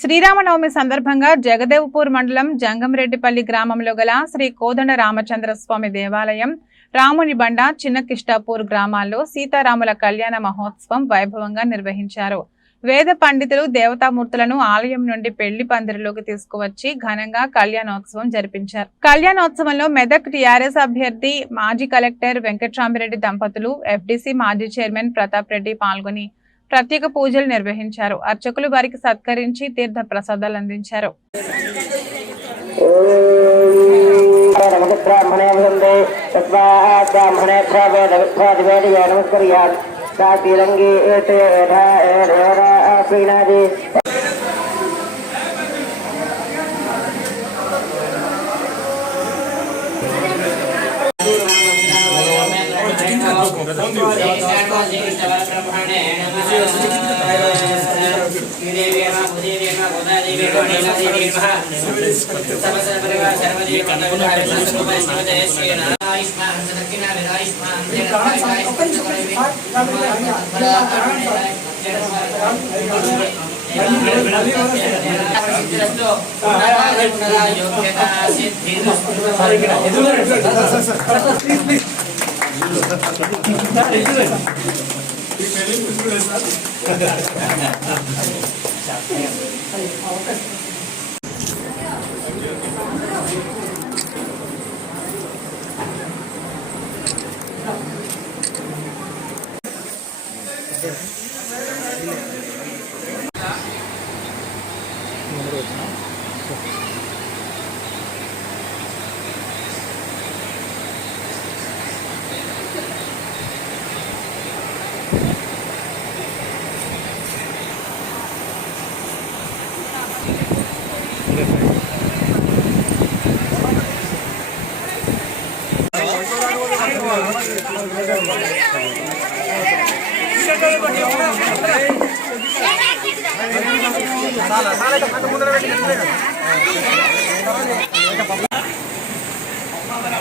శ్రీరామనవమి సందర్భంగా జగదేవ్పూర్ మండలం జంగంరెడ్డిపల్లి గ్రామంలో గల శ్రీ కోదండ రామచంద్ర స్వామి దేవాలయం, రాముని బండ, చిన్నకిష్టాపూర్ గ్రామాల్లో సీతారాముల కళ్యాణ మహోత్సవం వైభవంగా నిర్వహించారు. వేద పండితులు దేవతామూర్తులను ఆలయం నుండి పెళ్లి పందిరిలోకి తీసుకువచ్చి ఘనంగా కళ్యాణోత్సవం జరిపించారు. కళ్యాణోత్సవంలో మెదక్ టీఆర్ఎస్ అభ్యర్థి మాజీ కలెక్టర్ వెంకట్రామిరెడ్డి దంపతులు, ఎఫ్డీసీ మాజీ చైర్మన్ ప్రతాప్ రెడ్డి పాల్గొని ప్రత్యేక పూజలు నిర్వహించారు. అర్చకులు వారికి సత్కరించి తీర్థ ప్రసాదాలు అందించారు.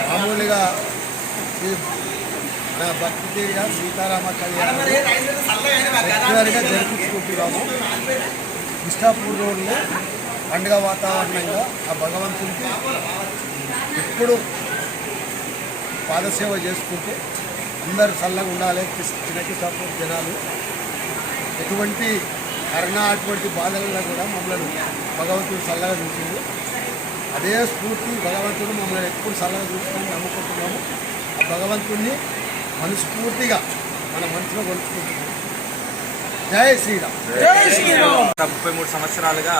మామూలుగా మన భక్తిగా సీతారామ కళ్యాణం రెగ్యులర్గా జరిపించుకుంటున్నాము. కిష్టాపూర్ రోడ్లో పండుగ వాతావరణంగా ఆ భగవంతునికి ఎప్పుడు పాదసేవ చేసుకుంటూ అందరూ చల్లగా ఉండాలి. చిన్నకిష్టాపూర్ జనాలు ఎటువంటి కరోనా అటువంటి బాధలలో కూడా మమ్మల్ని భగవంతుడు చల్లగా చూసింది. అదే స్ఫూర్తి భగవంతుడు మమ్మల్ని ఎప్పుడు చల్లగా చూసుకొని నమ్ముకుంటున్నాము. ఆ భగవంతుడిని మనస్ఫూర్తిగా మన మనసులో కొలుచుకుంటున్నాము. జై శ్రీరామ్. 33 సంవత్సరాలుగా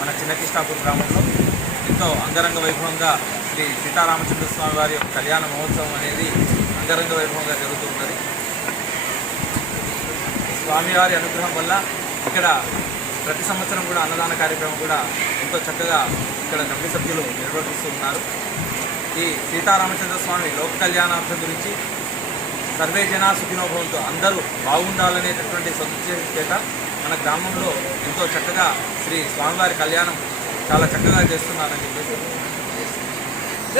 మన చిన్నకిష్టాపూర్ గ్రామంలో ఎంతో అంగరంగ వైభవంగా శ్రీ సీతారామచంద్ర స్వామి వారి యొక్క కళ్యాణ మహోత్సవం అనేది అంగరంగ వైభవంగా జరుగుతున్నది. స్వామివారి అనుగ్రహం వల్ల ఇక్కడ ప్రతి సంవత్సరం కూడా అన్నదాన కార్యక్రమం కూడా ఎంతో చక్కగా ఇక్కడ కమిటీ సభ్యులు నిర్వర్తిస్తూ ఉన్నారు. ఈ సీతారామచంద్ర స్వామి లోక కళ్యాణార్థం గురించి సర్వే జనా సుఖినోభవంతో అందరూ బాగుండాలనేటటువంటి సదుద్దేశం చేత మన గ్రామంలో ఎంతో చక్కగా శ్రీ స్వామివారి కళ్యాణం చాలా చక్కగా చేస్తున్నారని చెప్పేసి